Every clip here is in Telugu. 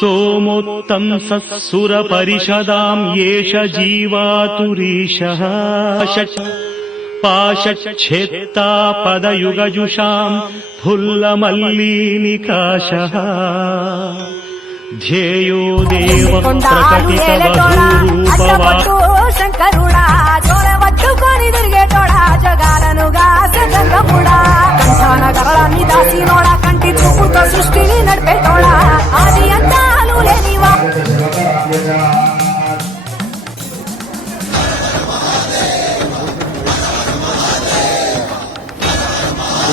सोमोत्तम् सत्सुरपरिषदाम् येष जीवातुरीशः पाशच्छेत्तापदयुगजुषाम् फुल्लमल्लीनिकाशः ध्येयो देव प्रकटितवधूरूपवा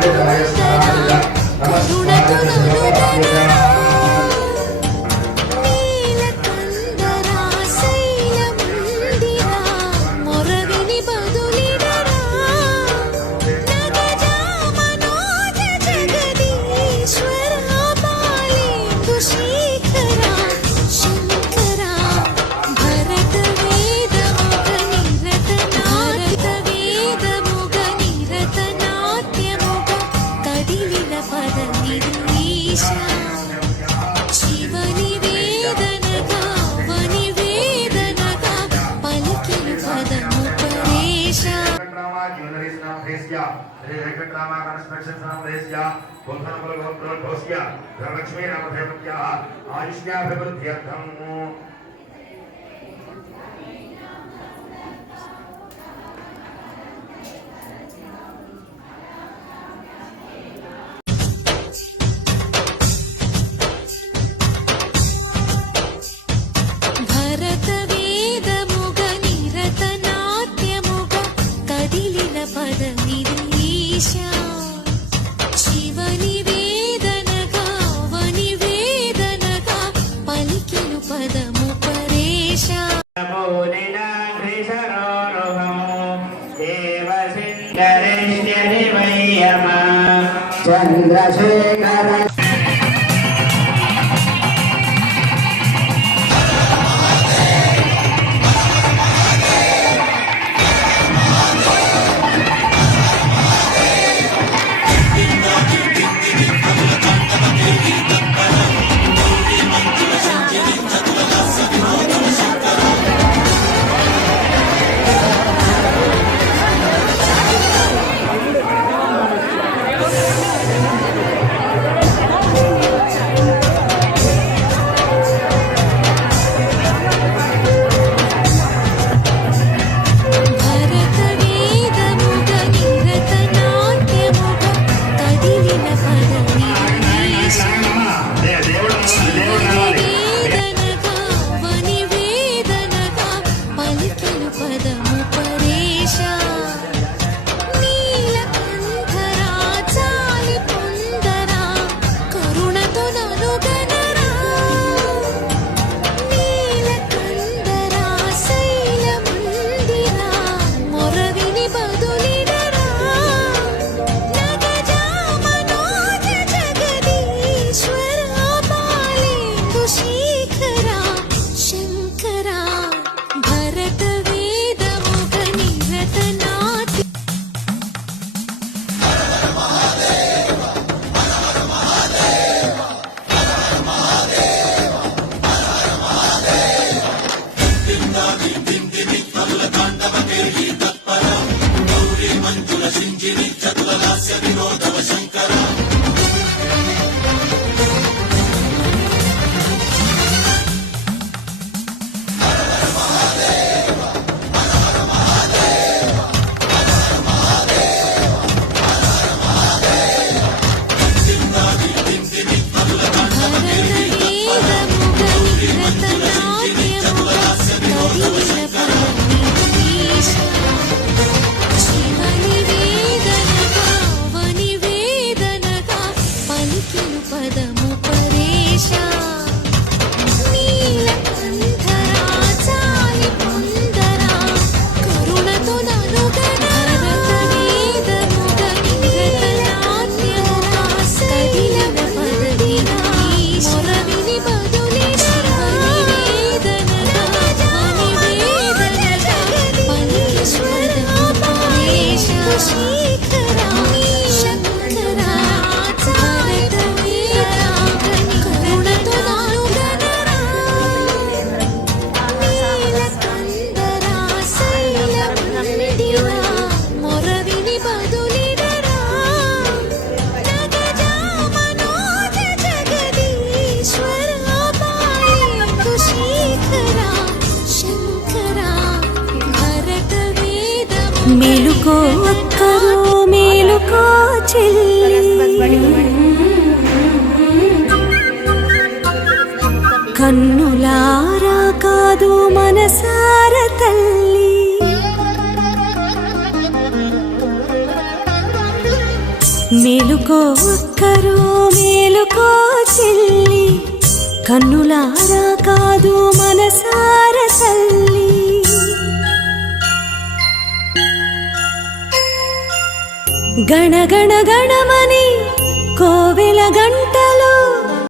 আমাদের জানা গেছে आयुष्याभिवृद्ध्यर्थम చంద్రశేఖర హాస్య వినోదవ శంకర తండ్రి మందుల మేలుకో అక్కరో మేలుకో చెల్లి. కన్నులారా కాదు మనసార తల్లి. మేలుకో అక్కరో మేలుకో చెల్లి. కన్నులారా కాదు మనసార తల్లి. గణగణ గణమని కోవెల గంట